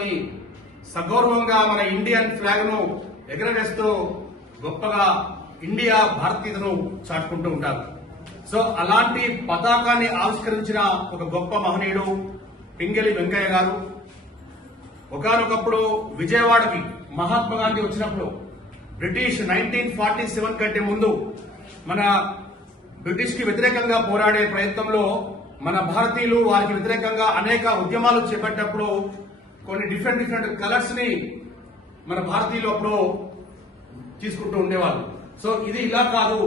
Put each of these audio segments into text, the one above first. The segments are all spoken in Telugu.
నిలబడి సగౌరవంగా మన ఇండియన్ ఫ్లాగ్ ను ఎగరవేస్తూ గొప్పగా ఇండియా భారతీయతను చాటుకుంటూ ఉంటారు. సో అలాంటి పతాకాన్ని ఆవిష్కరించిన ఒక గొప్ప మహనీయుడు పింగళి వెంకయ్య గారు. ఒకానొకప్పుడు విజయవాడకి మహాత్మా గాంధీ వచ్చినప్పుడు బ్రిటిష్ 1947 కంటే ముందు మన బ్రిటిష్ కి వ్యతిరేకంగా పోరాడే ప్రయత్నంలో మన భారతీయులు వారికి వ్యతిరేకంగా అనేక ఉద్యమాలు చేపట్టినప్పుడు కొన్ని డిఫరెంట్ కలర్స్ ని మన భారతీయులు అప్పుడు తీసుకుంటూ ఉండేవాళ్ళు. సో ఇది ఇలా కాదు,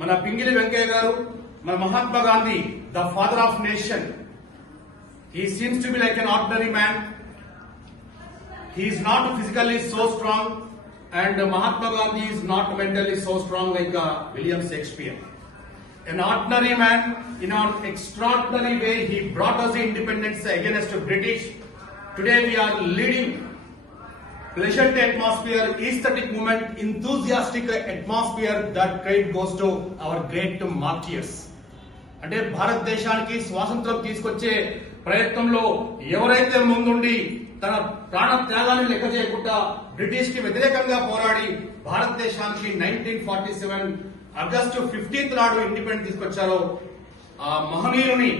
మన పింగళి వెంకయ్య గారు, మన Mahatma Gandhi, the father of nation. He seems to be like an ordinary man. He is not physically so strong, and Mahatma Gandhi is not mentally so strong like William Shakespeare. An ordinary man, in an extraordinary way, he brought us independence against the British. Today we are leading pleasant atmosphere, aesthetic movement, enthusiastic atmosphere. That credit goes to our great martyrs. అంటే భారతదేశానికి స్వాతంత్రం తీసుకొచ్చే ప్రయత్నంలో ఎవరైతే ముందుండి తన ప్రాణ త్యాగాన్ని లెక్క చేయకుండా బ్రిటిష్ కి వ్యతిరేకంగా పోరాడి భారతదేశానికి 1947 ఆగస్టు 15th నాడు ఇండిపెండెన్స్ తీసుకొచ్చారో ఆ మహనీయుని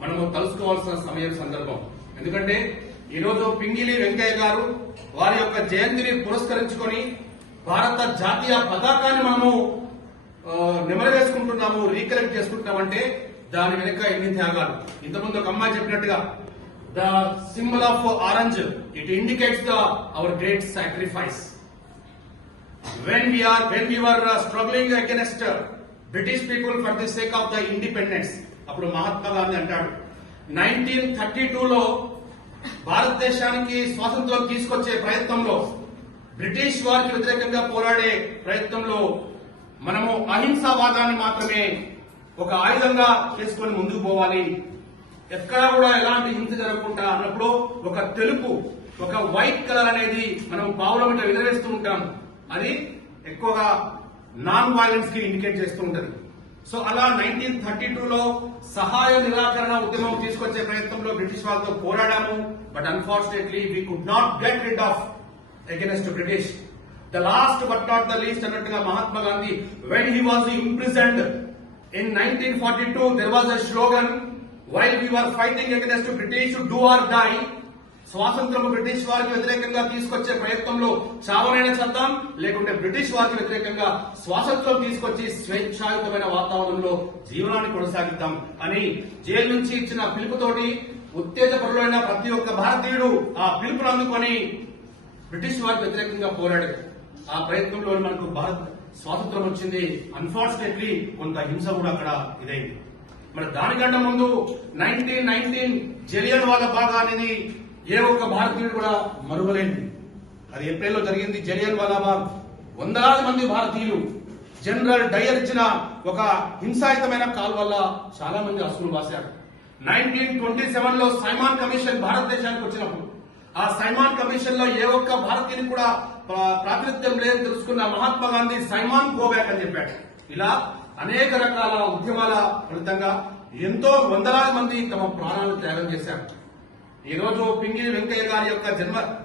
మనము తలుసుకోవాల్సిన సమయం సందర్భం. ఎందుకంటే ఈరోజు పింగళి వెంకయ్య గారు వారి యొక్క జయంతిని పురస్కరించుకొని భారత జాతీయ పతాకాన్ని మనము నెమరవేసుకుంటున్నాము, రీకలెక్ట్ చేసుకుంటున్నామంటే దాని వెనుక ఎన్ని త్యాగాలు. ఇంతకుముందు ఒక అమ్మాయి చెప్పినట్టుగా the symbol of orange, it indicates our great sacrifice. When we were struggling against British people for the sake of the independence, అప్పుడు మహాత్మా గాంధీ అంటాడు 1932లో భారతదేశానికి స్వాతంత్రం తీసుకొచ్చే ప్రయత్నంలో బ్రిటిష్ వారికి వ్యతిరేకంగా పోరాడే ప్రయత్నంలో మనము అహింసావాదాన్ని మాత్రమే ఒక ఆయుధంగా చేసుకొని ముందుకు పోవాలి, ఎక్కడా కూడా ఎలాంటి హింస జరగకుండా అన్నప్పుడు ఒక తెలుపు, ఒక వైట్ కలర్ అనేది మనం పావుల మీద ఎగరవేస్తూ ఉంటాం. అది ఎక్కువగా నాన్ వైలెన్స్ కి ఇండికేట్ చేస్తూ ఉంటది. సో అలా 1932లో సహాయ నిరాకరణ ఉద్యమం తీసుకొచ్చే ప్రయత్నంలో బ్రిటిష్ వాళ్ళతో పోరాడాము. But unfortunately we could not get rid of against British. The last but not the least అన్నట్టుగా Mahatma Gandhi when he was imprisoned in 1942 there was a slogan, while we were fighting against British, do or die. స్వాతంత్రం బ్రిటిష్ వారికి వ్యతిరేకంగా తీసుకొచ్చే ప్రయత్నంలో చావనైనా చేద్దాం, లేకుంటే బ్రిటిష్ వారికి వ్యతిరేకంగా స్వాతంత్రం తీసుకొచ్చి స్వేచ్ఛాయుతమైన వాతావరణంలో జీవనాన్ని కొనసాగిద్దాం అని జైలు నుంచి ఇచ్చిన పిలుపుతోటి ఉత్తేజపరులైన ప్రతి ఒక్క భారతీయుడు ఆ పిలుపును అందుకొని బ్రిటిష్ వారికి వ్యతిరేకంగా పోరాడారు. ఆ ప్రయత్నంలో మనకు భారత్ స్వాతంత్రం వచ్చింది. అన్ఫార్చునేట్లీ కొంత హింస కూడా అక్కడ ఇదైంది. మరి దానికంటే ముందు 1919 జలియన్ వాలా బాగ్ అనేది ఏ ఒక్క భారతీయుడు కూడా మరువలేనిది. అది ఏప్రిల్లో జరిగింది. జలియన్ వాలా బాగ్ వందలాది మంది భారతీయులు జనరల్ డయర్ ఇచ్చిన ఒక హింసాయుతమైన కాల్ వల్ల చాలా మంది అసువులు బాశారు. 1927లో సైమాన్ కమిషన్ భారతదేశానికి వచ్చినప్పుడు ఆ సైమాన్ కమిషన్ లో ఏ ఒక్క భారతీయుని కూడా ప్రాతినిధ్యం లేదని తెలుసుకున్న Mahatma Gandhi Simon go back అని చెప్పాడు. ఇలా అనేక రకాల ఉద్యమాల ఫలితంగా ఎంతో వందలాది మంది తమ ప్రాణాలను త్యాగం చేశారు. ఈ రోజు పింగళి వెంకయ్య గారి యొక్క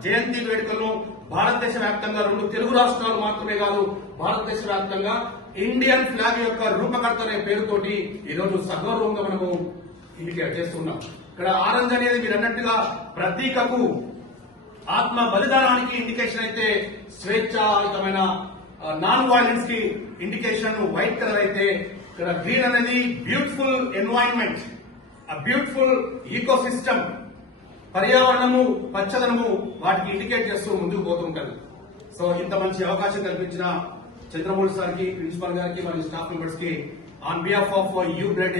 జయంతి వేడుకలను భారతదేశ వ్యాప్తంగా 2 తెలుగు రాష్ట్రాలు మాత్రమే కాదు, భారతదేశ వ్యాప్తంగా ఇండియన్ ఫ్లాగ్ యొక్క రూపకర్త అనే పేరుతోటి ఈ రోజు సగౌరవంగా మనము ఇండికేట్ చేస్తున్నాం. ఇక్కడ ఆరెంజ్ అనేది మీరు అన్నట్టుగా ప్రతీకకు, ఆత్మ బలిదానానికి ఇండికేషన్ అయితే స్వేచ్ఛాయుతమైన నాన్ వైలెన్స్ కి ఇండికేషన్ వైట్ కలర్ అయితే ఇక్కడ గ్రీన్ అనేది బ్యూటిఫుల్ ఎన్వైరన్మెంట్, ఆ బ్యూటిఫుల్ ఈకో సిస్టమ్, పర్యావరణము, పచ్చదనము వాటికి ఇండికేట్ చేస్తూ ముందుకు పోతుంటారు. సో ఇంత మంచి అవకాశం కల్పించిన చంద్రమౌళి సార్కి, ప్రిన్సిపాల్ గారికి మరియు స్టాఫ్ మెంబర్స్ కి on behalf of you blood